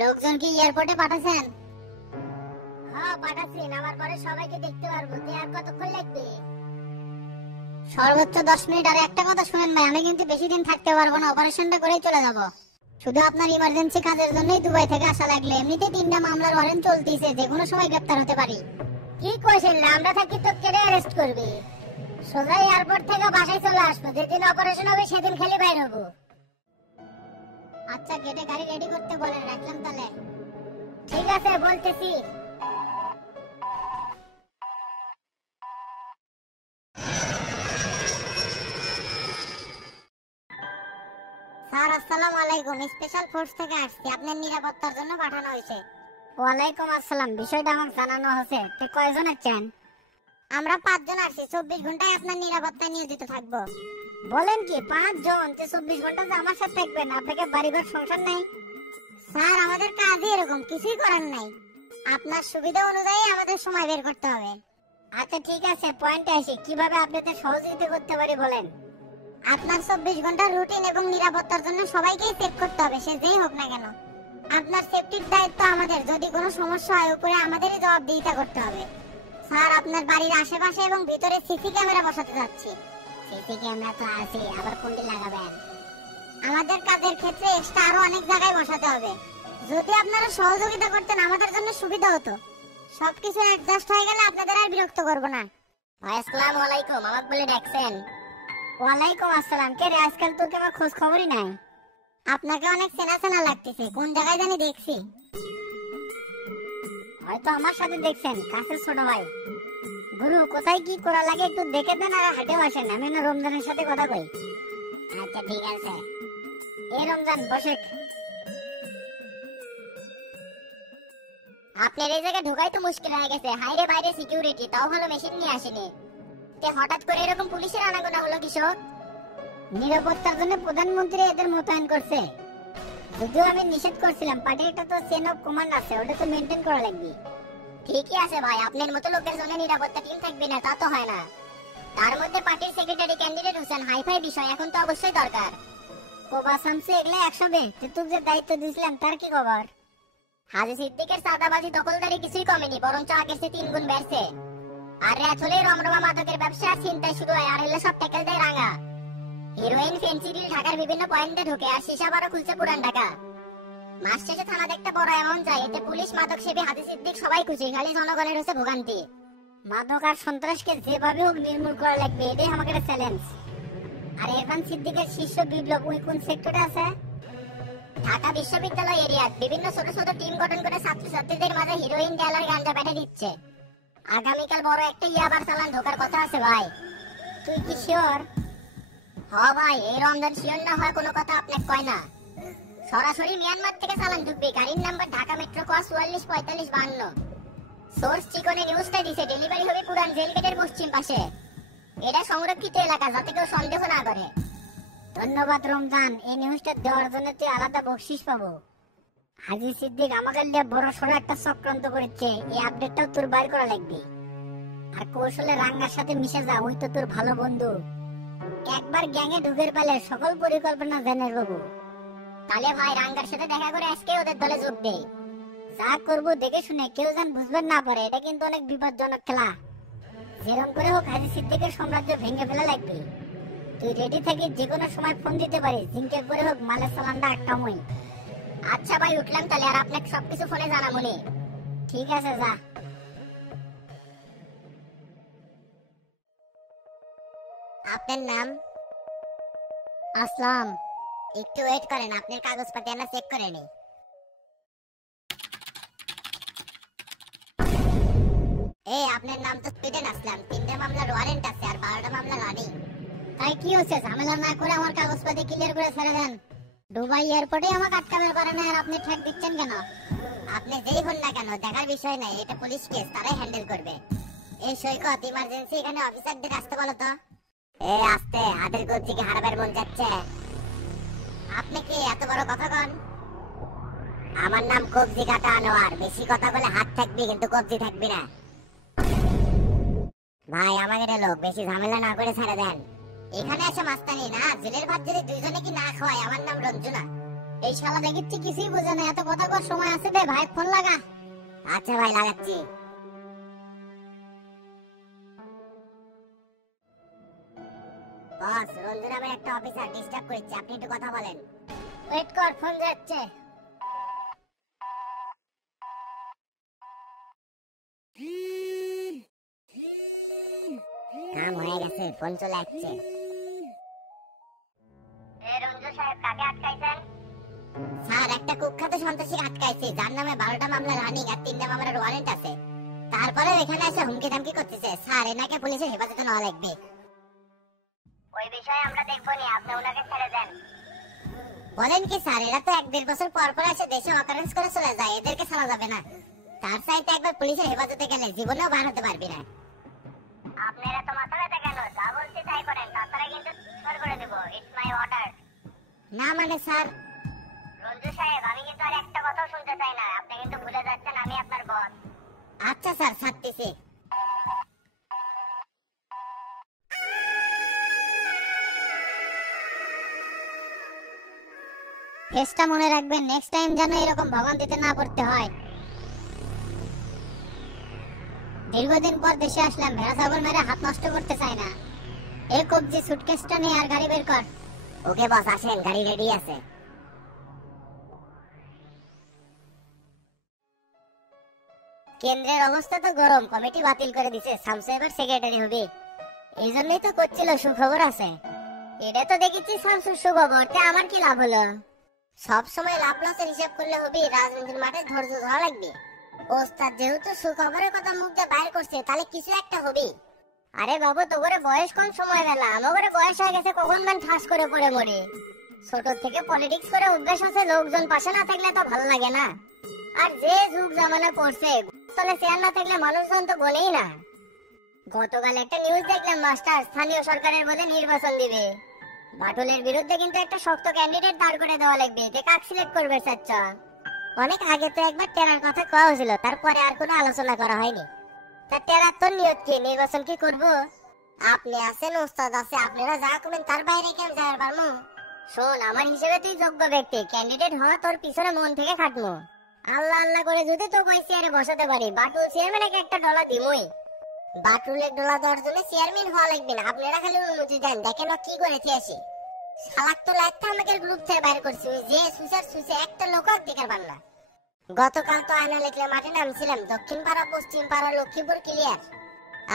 লোকজন কি এয়ারপোর্টে পাঠাছেন? হ্যাঁ পাঠাচ্ছি, নামার পরে সবাইকে দেখতে পারবো। আর কতক্ষণ লাগবে? সর্বোচ্চ 10 মিনিট। আর একটা কথা শুনেন ভাই, আমি কিন্তু বেশি দিন থাকতে পারবো না, অপারেশনটা করেই চলে যাব। শুধু আপনার ইমার্জেন্সি কাজের জন্যই দুবাই থেকে আসা লাগলে, এমনিতে 3টা মামলার ওয়ারেন্ট চলতেছে, যে কোনো সময় গ্রেফতার হতে পারি। কি কইছেন? আমরা থাকি তো কেটে অ্যারেস্ট করবি? সোজা এয়ারপোর্ট থেকে বাসায় চলে আসবো, যেদিন অপারেশন হবে সেদিন খালি বাইর হবো। আচ্ছা, গেটে গাড়ি রেডি করতে বলেন, রাখলাম তাহলে। ঠিক আছে, বলতেছি। স্যার আসসালামু আলাইকুম, স্পেশাল ফোর্স থেকে আসছি, আপনার নিরাপত্তার জন্য পাঠানো হয়েছে। ওয়ালাইকুম আসসালাম। বিষয়টা আমাকে জানানো হয়েছে। তো কয়জন আছেন? আমরা 5 জন আসছি, 24 ঘন্টায় আপনার নিরাপত্তায় নিয়োজিত থাকবো। বলেন কি 5 জন? 24 ঘন্টা যে আমার সাথে থাকবেন? আপনাকে বাড়িঘর সংসার নাই? স্যার আমাদের কাজই এরকম, কিছুই করার নাই। আপনার সুবিধা অনুযায়ী আমাদের সময় বের করতে হবে। আচ্ছা ঠিক আছে, পয়েন্টে আসি। কিভাবে আপনাদের সহযোগিতা করতে পারি বলেন। আপনার 24 ঘন্টার রুটিন এবং নিরাপত্তার জন্য সবাইকেই চেক করতে হবে, সে যেই হোক না কেন। আপনার সেফটির দায়িত্ব আমাদের, যদি কোনো সমস্যা হয় উপরে আমাদেরই জবাবদিহিতা করতে হবে। স্যার আপনার বাড়ির আশেপাশে এবং ভিতরে সিসি ক্যামেরা বসাতে যাচ্ছি। সিসি ক্যামেরা তো আছে, আবার কোনটি লাগাবেন? আমাদের কাজের ক্ষেত্রে এক্সট্রা আরো অনেক জায়গায় বসাতে হবে। যদি আপনারা সহযোগিতা করতেন আমাদের জন্য সুবিধা হতো। সবকিছু অ্যাডজাস্ট হয়ে গেলে আপনাদের আর বিরক্ত করব না। ভাই আসসালামু আলাইকুম, আমাকে বলে ডাকছেন? ওয়ালাইকুম আসসালাম। কে রে, আজকাল তোর কি আমার খোঁজ খবরই নাই? আপনাকে অনেক চেনা চেনা লাগতেছে, কোন জায়গায় জানি দেখছি। হয়তো আমার সাথে দেখছেন, কাছের ছোট ভাই। গুরু, কোথায় কি করা লাগে একটু দেখে দেন আর হাটেও আসেন, আমি না রমজানের সাথে কথা কই। আচ্ছা ঠিক আছে। এই রমজান বসে। আপনার এই জায়গায় ঢোকাই তো মুশকিল হয়ে গেছে। হাইরে বাইরে সিকিউরিটি, তাও ভালো মেশিন নিয়ে আসেনি। তে হঠাৎ করে এরকম পুলিশের আনাগোনা হলো কিসব? নিরাপত্তার জন্য প্রধানমন্ত্রী এদের মোতায়েন করছে। যদিও আমি নিষেধ করছিলাম, পার্টির একটা তো চেন অফ কমান্ড আছে, ওটা তো মেনটেন করা লাগবে। ঠিকই আছে ভাই, আপনার মতো লোকের জন্য নিরাপত্তা টিম থাকবে না তা তো হয় না। তার মধ্যে পার্টির সেক্রেটারি ক্যান্ডিডেট হোসেন, হাইফাই বিষয় এখন তো অবশ্যই দরকার। কোবা সামসে এগুলা 100 তুই যে দায়িত্ব দিয়েছিলাম তার কি খবর? হাজী সিদ্দিকের সাদাবাজি দখলদারি কিছুই কমেনি, বরঞ্চ আগের চেয়ে 3 গুণ বেড়েছে। আর রাত হলে রমরমা মাদকের ব্যবসা আর চিন্তায় শুরু হয়, আর এলে সব ট্যাকেল দেয় রাঙা। হিরোইন ফেন্সিডিল ঢাকার বিভিন্ন পয়েন্টে ঢোকে, আর সীসা বারো খুলছে পুরান ঢাকা। মাস শেষে থানাতে একটা বড় অ্যামাউন্ট যায়, এতে পুলিশ, মাদক সেবী, হাজী সিদ্দিক সবাই খুশি, খালি জনগণের হচ্ছে ভোগান্তি। মাদক আর সন্ত্রাসকে যেভাবে হোক নির্মূল করা লাগবে, এটাই আমাকে একটা চ্যালেঞ্জ। আর ইরফান সিদ্দিকের শীর্ষ বিপ্লব ওই কোন সেক্টরে আছে? ঢাকা বিশ্ববিদ্যালয় এরিয়া বিভিন্ন ছোট ছোট টিম গঠন করে ছাত্রছাত্রীদের মাঝে হিরোইন, ডেলার, গাঁজা পেটে দিচ্ছে। আগামীকাল বড় একটা ইয়াবার চালান ঢোকার কথা আছে ভাই। তুই কি শিওর? হ ভাই, এই রমজান শিওর না হয় কোনো কথা আপনাকে কয় না। সরাসরি মিয়ানমার থেকে চালান ঢুকবে, গাড়ির নাম্বার ঢাকা মেট্রো ক 444552। সোর্স চিকনে নিউজটা দিছে, ডেলিভারি হবে পুরান জেল গেটের পশ্চিম পাশে। এটা সংরক্ষিত এলাকা, যাতে কেউ সন্দেহ না করে। ধন্যবাদ রমজান, এই নিউজটা দেওয়ার জন্য তুই আলাদা বকশিশ পাবো। হাজী সিদ্দিক আমাকে নিয়ে বড় সড়ো একটা চক্রান্ত করেছে, এই আপডেটটাও তোর বাইর করা লাগবে। আর কৌশলে রাঙ্গার সাথে মিশে যা, ওই তো তোর ভালো বন্ধু। একবার গ্যাংয়ে ঢুকের পেলে সকল পরিকল্পনা জেনে নেবো। তাহলে ভাই রাঙ্গার সাথে দেখা করে আজকে ওদের দলে যোগ দে। যা করবো দেখে শুনে, কেউ যেন বুঝবেন না পারে, এটা কিন্তু অনেক বিপজ্জনক খেলা। যেরকম করে হোক হাজী সিদ্দিকের সাম্রাজ্য ভেঙে ফেলা লাগবে। তুই রেডি থাকিস, যে কোনো সময় ফোন দিতে পারিস, জিঙ্কে করে হোক মালের চালানটা আটকামই। আচ্ছা ভাই উঠলাম তাহলে, আর আপনাকে সবকিছু ফোনে জানাবনি। ঠিক আছে যা। আপনার নাম? আসলাম। একটু ওয়েট করেন, আপনার কাগজপাতি আমরা চেক করে নিই। এই আপনার নাম তো সুইডেন আসলাম, 3টা মামলার ওয়ারেন্ট আছে আর 12টা মামলা রানিং। তাই কি হচ্ছে? ঝামেলা না করে আমার কাগজপাতি ক্লিয়ার করে ছেড়ে দেন। দুবাই এয়ারপোর্টে আমাকে আটকানোর পারে, আর আপনি ঠেক দিচ্ছেন কেন? আপনি যেই হন না কেন, দেখার বিষয় নাই, এটা পুলিশ কেস, তারাই হ্যান্ডেল করবে। এই সৈকত, ইমার্জেন্সি এখানে অফিসারদের আসতে বলো তো। এই আসতে, হাতের কবজিকে হারাবার মন যাচ্ছে। আপনি কি এত বড় কথা কন? আমার নাম কবজি কাটা আনোয়ার, বেশি কথা বলে হাত থাকবি কিন্তু কবজি থাকবি না। ভাই আমাদের লোক, বেশি ঝামেলা না করে ছেড়ে দেন। এখানে এসে মাস্তানি না, জেলের ভাত যদি দুইজনে কি না খাওয়ায়। আমার নাম রঞ্জুনা। এই শালা দেখিচ্ছি কিছুই বোঝে না, এত কথা কর সময় আছে বে ভাই, ফোন লাগা। আচ্ছা ভাই, লাগাচ্ছি। বস, রঞ্জু নামের একটা অফিসার ডিস্টার্ব করছে, আপনি একটু কথা বলেন। ওয়েট কর, ফোন যাচ্ছে। কাম হয়ে গেছে, ফোন চলে আসছে। রঞ্জু সাহেব, কাকে আটকাইছেন? স্যার, একটা কুখ্যাত সন্ত্রাসী আটকাইছে, যার নামে 12টা মামলা রানিং আর 3টা মামলার ওয়ারেন্ট আছে। তারপরে এখানে এসে হুমকি ধামকি করতেছে। স্যার, এনাকে পুলিশের হেফাজতে নেওয়া লাগবে। ওই বিষয়ে আমরা দেখবনি, আপনি ওনাকে ছেড়ে দেন। বলেন কি স্যার, এরা তো 1-1.5 বছর পর পর এসে দেশে অকারেন্স করে চলে যায়, এদেরকে ছাড়া যাবে না। তার চাইতে একবার পুলিশের হেফাজতে গেলে জীবনেও বার হতে পারবি না। আপনারা তো মাথা ব্যথা কেন? যা বলতে তাই করেন, তাছাড়া কিন্তু সর করে দেব। It's my order. না মানে স্যার। রঞ্জু সাহেব, আমি কিন্তু আর একটা কথাও শুনতে চাই না। আপনি কিন্তু ভুলে যাচ্ছেন আমি আপনার বস। আচ্ছা স্যার, ছাড়তেছি। ফেসটা মনে রাখবেন, নেক্সট টাইম যেন এরকম ভোগান্তিতে না পড়তে হয়। দীর্ঘদিন পর দেশে আসলাম, ভেড়া ছাগল মেরে হাত নষ্ট করতে চাই না। এই কবজি সুটকেসটা নিয়ে আর গাড়ি বের কর। ওকে বস, আসেন, গাড়ি রেডি আছে। কেন্দ্রের অবস্থা তো গরম, কমিটি বাতিল করে দিছে, শামসু এবার সেক্রেটারি হবে। এই জন্যই তো করছিল সুখবর আছে। এটা তো দেখেছি শামসুর সুখবর, তে আমার কি লাভ হলো? সব সময় লাভ লসের হিসাব করলে হবে, রাজনীতির মাঠে ধৈর্য ধরা লাগবে। ওস্তাদ যেহেতু সুখবরের কথা মুখ দিয়ে বাইর করছে, তাহলে কিছু একটা হবে। আরে বাবু, তোরে বয়স কম, সময় বেলা। আমাদের বয়স হয়ে গেছে, কখন মান ঠাস করে পড়ে মরে। ছোট থেকে পলিটিক্স করে অভ্যাস আছে, লোকজন পাশে না থাকলে তো ভালো লাগে না। আর যে যুগ জামানা পড়ছে, তলে চেয়ার না থাকলে মানুষজন তো বলেই না। গতকাল একটা নিউজ দেখলাম, মাস্টার স্থানীয় সরকারের বলে নির্বাচন দিবে। বাটুলের বিরুদ্ধে কিন্তু একটা শক্ত ক্যান্ডিডেট দাঁড় করে দেওয়া লাগবে। যে কাক সিলেক্ট করবে চাচ্ছা? অনেক আগে তো একবার টেরার কথা কওয়া হয়েছিল, তারপরে আর কোনো আলোচনা করা হয়নি। তা টেরার তোর নিয়ত কি, নির্বাচন কি করবো? আপনি আছেন, ওস্তাদ আছে, আপনারা যা করবেন তার বাইরে কেউ যাওয়ার পারবো? শোন, আমার হিসেবে তুই যোগ্য ব্যক্তি, ক্যান্ডিডেট হওয়া তোর পিছনে মন থেকে খাটবো। আল্লাহ আল্লাহ করে যদি তো ওই চেয়ারে বসাতে পারি, বাটুল চেয়ারম্যানকে একটা ডলা দিমই। বাটুলের ডলা দেওয়ার জন্য চেয়ারম্যান হওয়া লাগবে না, আপনারা খালি অনুমতি দেন, দেখেন ও কি করেছে আসি। শালাক তো লাইটটা আমাকে গ্রুপ থেকে বাইর করছি, ওই যে সুসার সুসে একটা লোক দেখার পান না। গতকাল তো আয়না লেখলে মাঠে নামছিলাম, দক্ষিণ পাড়া, পশ্চিম পাড়া, লক্ষ্মীপুর ক্লিয়ার।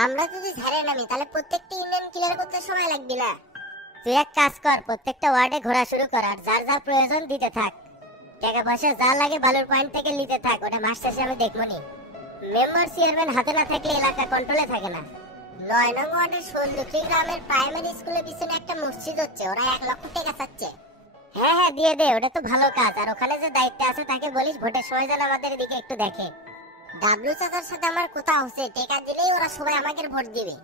আমরা যদি ঝাড়ে নামি তাহলে প্রত্যেকটা ইউনিয়ন ক্লিয়ার করতে সময় লাগবে না। তুই এক কাজ কর, প্রত্যেকটা ওয়ার্ডে ঘোরা শুরু কর, আর যার যা প্রয়োজন দিতে থাক। টাকা পয়সা যা লাগে বালুর পয়েন্ট থেকে নিতে থাক, ওটা মাস শেষে আমি দেখবো নি। মেম্বার চেয়ারম্যান হাতে না থাকলে এলাকা কন্ট্রোলে থাকে না। 9 নং ওয়ার্ডের 16 গ্রামের প্রাইমারি স্কুলের পিছনে একটা মসজিদ হচ্ছে, ওরা 1 লক্ষ টাকা চাচ্ছে। হ্যাঁ হ্যাঁ, দিয়ে দে, ওটা তো ভালো কাজ। আর ওখানে যে দায়িত্বে আছে তাকে বলিস ভোটের সময় যেন আমাদের দিকে একটু দেখে। ডাবলু চাচার সাথে আমার কথা হচ্ছে, টাকা দিলেই ওরা সবাই আমাকে ভোট দিবে।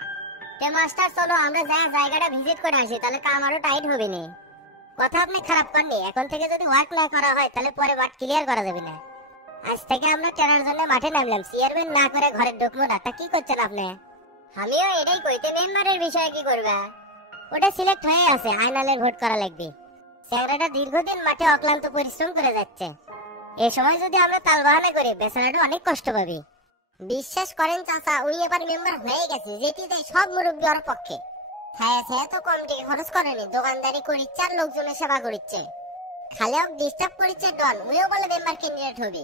তে মাস্টার, চলো আমরা জায়গাটা ভিজিট করে আসি, তাহলে কাম আরো টাইট হবে না। কথা আপনি খারাপ করেননি, এখন থেকে যদি ওয়ার্ক না করা হয় তাহলে পরে ওয়ার্ড ক্লিয়ার করা যাবে না। আজ থেকে আমরা টেরার জন্য মাঠে নামলাম, চেয়ারম্যান না করে ঘরে ঢুকবো না। তা কি করছেন আপনি? আমিও এটাই কইতে, মেম্বারের বিষয়ে কি করবা? ওটা সিলেক্ট হয়ে আছে, আইনালের ভোট করা লাগবে। চ্যাংড়াটা দীর্ঘদিন মাঠে অক্লান্ত পরিশ্রম করে যাচ্ছে, এই সময় যদি আমরা তালবাহানা করি বেচারাটা অনেক কষ্ট পাবে। বিশ্বাস করেন চাচা, উনি এবার মেম্বার হয়ে গেছে, যেটি দেয় সব মুরব্বী ওর পক্ষে। হ্যাঁ হ্যাঁ, তো কম টাকা খরচ করেনি, দোকানদারি করিচ্ছে আর লোকজনের সেবা করিচ্ছে। খালি ওকে ডিস্টার্ব করিচ্ছে ডন, উনিও বলে মেম্বার ক্যান্ডিডেট হবে।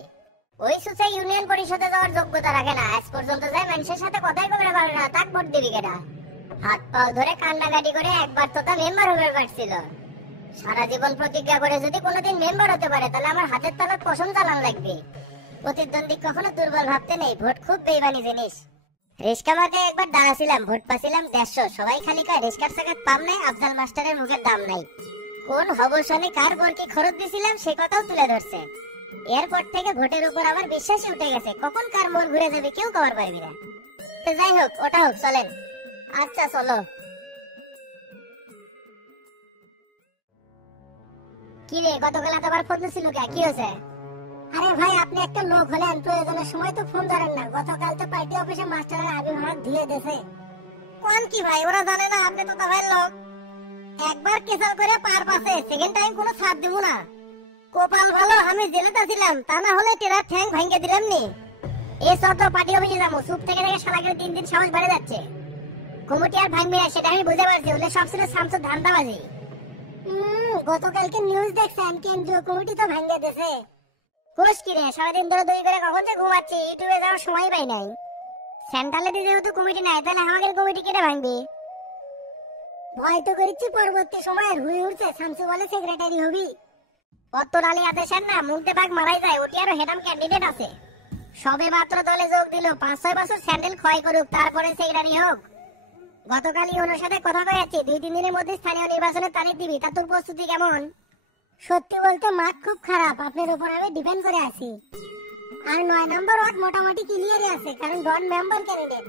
ওই সুচা ইউনিয়ন পরিষদে যাওয়ার যোগ্যতা রাখে না, আজ পর্যন্ত যায় মানুষের সাথে কথাই বলে পারে না, তাক ভোট দিবি কেটা? হাত পাও ধরে কান্নাকাটি করে একবার তো তা মেম্বার হবে পারছিল। সারা জীবন প্রতিজ্ঞা করে যদি কোনোদিন মেম্বার হতে পারে, তাহলে আমার হাতের তলার পশম চালান লাগবে। প্রতিদ্বন্দ্বী কখনো দুর্বল ভাবতে নেই, ভোট খুব বেইমানি জিনিস। রিস্কা মার্কে একবার দাঁড়াছিলাম, ভোট পাছিলাম 150, সবাই খালি কয় রিস্কার সাকাত পাম নাই, আফজাল মাস্টারের মুখের দাম নাই। কোন হবসনে কার পর কি খরচ দিছিলাম সে কথাও তুলে ধরছে। এরপর থেকে ভোটের উপর আমার বিশ্বাসই উঠে গেছে, কখন কার মন ঘুরে যাবে কেউ কবার পারবি না। তো যাই হোক, ওটা হোক, চলেন। আচ্ছা চলো। কি রে, গতকাল এতবার ফোন ছিল কে, কি হয়েছে? আরে ভাই, আপনি একটা লোক হলেন, প্রয়োজনের সময় তো ফোন ধরেন না। গতকাল তো পার্টি অফিসে মাস্টারের আবির্ভাব দিয়ে দেছে। কোন কি ভাই, ওরা জানে না আপনি তো তাদের লোক। একবার কেসাল করে পার পাশে, সেকেন্ড টাইম কোনো ছাড় দেবো না। কপাল ভালো আমি জেলেতে ছিলাম, তা না হলে টেরার ঠ্যাং ভাঙিয়ে দিলাম নি। এই সব তো পার্টি অফিসে যাবো, চুপ থেকে থেকে শালাকে দিন দিন সাহস বেড়ে যাচ্ছে। কমিটি আর ভাঙবে না সেটা আমি বুঝতে পারছি, ওদের সব ছিল শামসুর ধান্দাবাজি। গতকালকে নিউজ দেখছেন কেন্দ্রীয় কমিটি তো ভাঙিয়ে দিয়েছে। কোষ কি রে, সারাদিন ধরে দই করে কখন যে ঘুমাচ্ছি, ইউটিউবে যাওয়ার সময় পাই নাই। সেন্ট্রালে যেহেতু কমিটি নাই, তাহলে আমাদের কমিটি কেটে ভাঙবে? ভয় তো করেছি পরবর্তী সময়ের হুই উঠছে, শামসু বলে সেক্রেটারি হবি। অত ডালি আদেশের না মুখতে বাঘ মারাই যায়, ওটি আরো হেডাম ক্যান্ডিডেট আছে। সবে মাত্র দলে যোগ দিল, 5-6 বছর স্যান্ডেল ক্ষয় করুক তারপরে সেক্রেটারি হোক। গতকালই ওনার সাথে কথা কয়েছি, 2-3 দিনের মধ্যে স্থানীয় নির্বাচনের তারিখ দিবি, তা তোর প্রস্তুতি কেমন? সত্যি বলতে মাঠ খুব খারাপ, আপনার উপর আমি ডিপেন্ড করে আছি। আর 9 নম্বর ওয়ার্ড মোটামুটি ক্লিয়ারই আছে, কারণ ডন মেম্বার ক্যান্ডিডেট।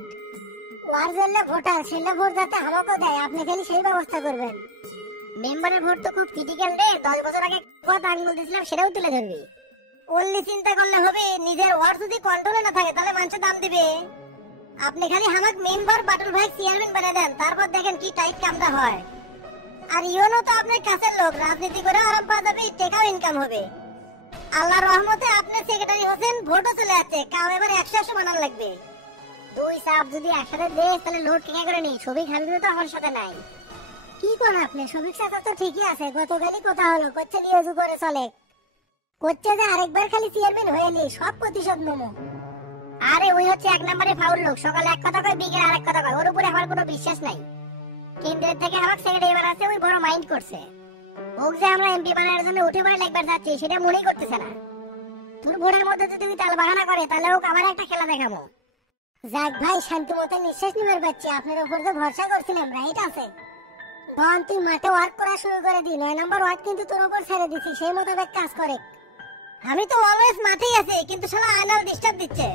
ওয়ার্ড জেলে ভোটার সেলে ভোট যাতে আমাকেও দেয়, আপনি খালি সেই ব্যবস্থা করবেন। মেম্বারের ভোট তো খুব ক্রিটিক্যাল রে, 10 বছর আগে কথা আঙুল দিয়েছিলাম সেটাও তুলে ধরবি। ওনলি চিন্তা করলে হবে, নিজের ওয়ার্ড যদি কন্ট্রোলে না থাকে তাহলে মানুষ দাম দিবে। আপনি খালি আমাক মেম্বার বাটুল ভাই চেয়ারম্যান বানিয়ে দেন, তারপর দেখেন কি টাইট কামটা হয়। আর ইওনো তো আপনার কাছের লোক, রাজনীতি করে আরাম পাওয়া যাবে, টাকাও ইনকাম হবে। আল্লাহর রহমতে আপনি সেক্রেটারি হোসেন, ভোটও চলে যাচ্ছে, কাম এবার 100 বানান লাগবে। 2 চাপ যদি একসাথে দেশ তাহলে লোড টিকা করে নি, ছবি খাবি তো আমার সাথে নাই। কি করেন আপনি? সবিক সাথে তো ঠিকই আছে, গতকালই কথা হলো, করছে নিয়োগ করে চলে, করছে যে আরেকবার খালি চেয়ারম্যান হয়ে নি সব প্রতিশোধ মোমো। আরে ওই হচ্ছে 1 নম্বরে ফাউল লোক, সকালে এক কথা কয় বিকেলে আরেক কথা কয়, ওর উপরে আমার কোনো বিশ্বাস নাই। কেন্দ্রের থেকে আমার সেক্রেটারি বানাচ্ছে, ওই বড় মাইন্ড করছে। ওক যে আমরা এমপি বানানোর জন্য উঠে পড়ে একবার যাচ্ছি সেটা মনেই করতেছে না। তোর ভোটের মধ্যে যদি তুমি তাল বাহানা করে তাহলে ওক আমার একটা খেলা দেখাবো। যাক ভাই, শান্তি মতো নিঃশ্বাস নিবার পাচ্ছি, আপনার উপর তো ভরসা করছিলাম, রাইট আছে। বন তুই মাঠে ওয়ার্ক করা শুরু করে দি, 9 নম্বর ওয়ার্ড কিন্তু তোর উপর ছেড়ে দিছি, সেই মোতাবেক কাজ করে। আমি তো অলওয়েজ মাঠেই আছি, কিন্তু শালা আয়নাল ডিস্টার্ব দিচ্ছে।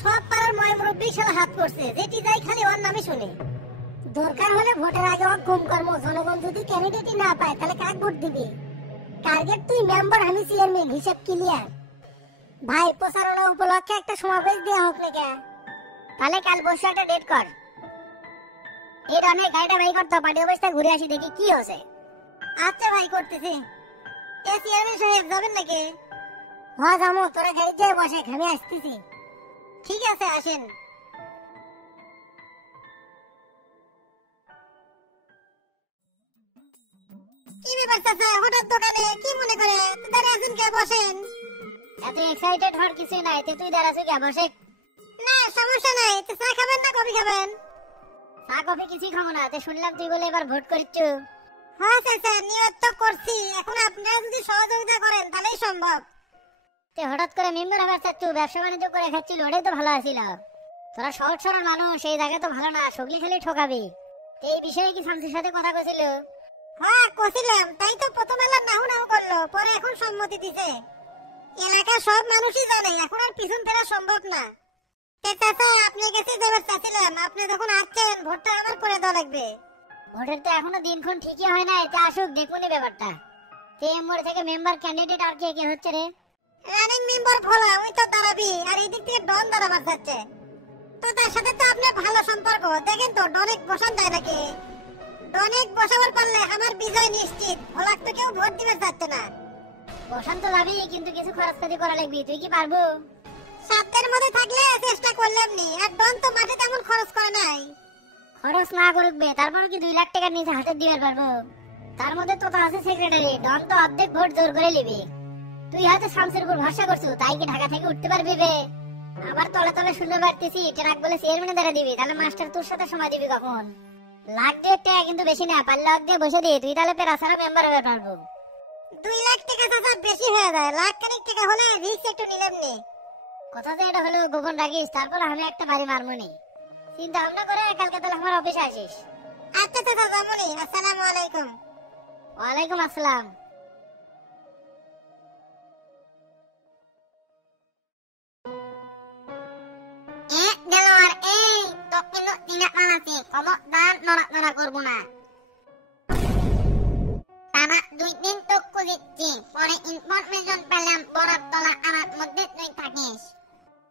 সব পাড়ার ময় মুরব্বী শালা হাত পড়ছে, যেটি যাই খালি ওর নামই শুনি। দরকার হলে ভোটের আগে ওর গুম কর্ম, জনগণ যদি ক্যান্ডিডেটই না পায় তাহলে কাক ভোট দিবি? টার্গেট তুই মেম্বার, আমি চেয়ারম্যান, হিসাব ক্লিয়ার। ভাই প্রচারণা উপলক্ষে একটা সমাবেশ দেওয়া হোক নাকি? তাহলে কাল বসে একটা ডেট কর। এই অনেক গাড়িটা ভাই করতে পার্টি অবস্থা ঘুরে আসি দেখি কি হচ্ছে। আচ্ছা ভাই, করতেছি। এ চেয়ারম্যান সাহেব যাবেন নাকি? হ্যাঁ যাবো, তোরা গাড়ি যাই বসে, আমি আসতেছি। ঠিক আছে, আসেন। কি ব্যাপার চাচা, হঠাৎ দোকানে কি মনে করে দাঁড়িয়ে আছেন? কে বসেন? এত এক্সাইটেড হওয়ার কিছু নাই, তুই দাঁড়া আছিস কে? বসে। না সমস্যা নাই, চা খাবেন না কফি খাবেন? চা কফি কিছুই খাবো না, শুনলাম তুই বলে এবার ভোট করিচ্ছু। হ্যাঁ চাচা, নিয়ত তো করছি, এখন আপনারা যদি সহযোগিতা করেন তাহলেই সম্ভব। তুই হঠাৎ করে মেম্বার হবার চাচ্ছু, ব্যবসা বাণিজ্য করে খাচ্ছিল, ওটাই তো ভালো আছিল। তোরা সহজ সরল মানুষ, সেই জায়গায় তো ভালো না, সগলি খালি ঠকাবি। এই বিষয়ে কি শামসুর সাথে কথা কইছিল? হ্যাঁ কইছিলাম, তাই তো প্রথম এলা নাহু নাহু করলো, পরে এখন সম্মতি দিছে। এলাকার সব মানুষই জানে, এখন আর পিছন ফেরা সম্ভব না। চাচা আপনার কাছে যাবার চাচ্ছিলাম, আপনি যখন আসছেন ভোটটা আমার করে দেওয়া লাগবে। ভোটের তো এখনো দিনক্ষণ ঠিকই হয় না, এটা আসুক দেখুনি ব্যাপারটা। তেমর থেকে মেম্বার ক্যান্ডিডেট আর কে কে হচ্ছে রে? রানিং মেম্বার ভোলা, ওই তো দাঁড়াবি, আর এই দিক থেকে ডন দাঁড়াবার যাচ্ছে। তো তার সাথে তো আপনার ভালো সম্পর্ক, দেখেন তো ডনেক বসান যায় নাকি? ডনেক বসাবার পারলে আমার বিজয় নিশ্চিত, ভোলাক তো কেউ ভোট দিবে যাচ্ছে না। বসান তো যাবি, কিন্তু কিছু খরচ পাতি করা লাগবে, তুই কি পারবো? সাতের মধ্যে থাকলে চেষ্টা করলাম নি, আর ডন তো মাঠে তেমন খরচ করে নাই। খরচ না করবে তারপর কি 2 লাখ টাকা নিচে হাতে দিবার পারবো? তার মধ্যে তো আছে সেক্রেটারি, ডন তো অর্ধেক ভোট জোর করে নিবি। তুই হয়তো শামসের উপর ভরসা করছো, তাই কি ঢাকা থেকে উঠতে পারবি বে? আবার তলে তলে শুনতে পারতেছি ট্রাক বলে চেয়ারম্যানে দাঁড়া দিবি, তাহলে মাস্টার তোর সাথে সময় দিবি কখন? লাখ 1.5 টাকা কিন্তু বেশি না, পারলে অর্ধেক বসে দিয়ে তুই তাহলে পেরাসারা মেম্বার হয়ে পারবো। 2 লাখ টাকা তো বেশি হয়ে যায়, লাখ খানিক টাকা হলে রিস্ক একটু নিলাম নি। কথা যে এটা হলো গোপন রাখিস, তারপর আমি একটা বাড়ি মারমুনি। চিন্তা ভাবনা করে কালকে তাহলে আমার অফিসে আসিস। আচ্ছা চাচা যামুনি। আসসালামু আলাইকুম। ওয়ালাইকুম আসসালাম। দেলোয়ার এই তো কিন্তু তিনাক মানাছি, খবরদার নড়াচড়া করবো না। টানা 2 দিন তো খুঁজেছি, পরে ইনফরমেশন পেলাম বরাতলা আমার মধ্যে তুই থাকিস।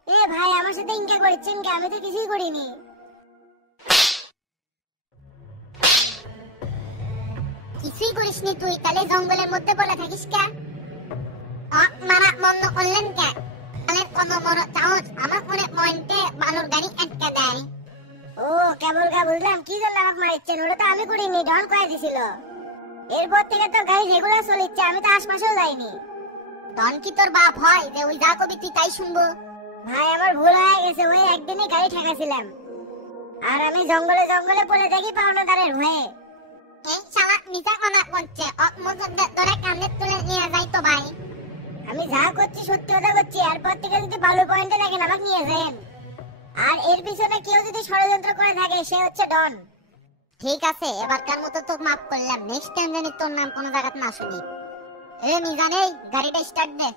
এ ভাই আমার সাথে ইনকা করছেন কি? আমি তো কিছুই করিনি। কিছুই করিসনি তুই, তাহলে জঙ্গলের মধ্যে বলে থাকিস কে? মারা বন্ধ করলেন কে? তাহলে কোন বড় চাওজ আমার মনে পয়েন্টে বালুর গাড়ি আটকে দেয়। ও কেবল বুঝলাম কি জন্য আমাকে মারিচ্ছেন, ওটা তো আমি করিনি, ডন কয়ে দিছিল। এরপর থেকে তো গাড়ি রেগুলার চলিচ্ছে, আমি তো আশপাশেও যাইনি। ডন কি তোর বাপ হয় যে ওই যা কবি তুই তাই শুনবো? ভাই আমার ভুল হয়ে গেছে, ওই একদিনই গাড়ি ঠেকাছিলাম, আর আমি জঙ্গলে জঙ্গলে পড়ে দেখি পাওনাদারের হয়ে। এই শালা নিজা কথা করছে, মধ্যে তোরে কান্দে তুলে নিয়ে যাই তো ভাই। আমি যা করছি সত্যি কথা করছি, এরপর থেকে যদি বালু পয়েন্টে দেখেন আমাকে নিয়ে যান। আর এর পিছনে কেউ যদি ষড়যন্ত্র করে থাকে সে হচ্ছে ডন। ঠিক আছে, এবারকার মতো তো মাফ করলাম, নেক্সট টাইম জানি তোর নাম কোনো জায়গাতে না শুনি। এ মিজান, এই গাড়িটা স্টার্ট দে।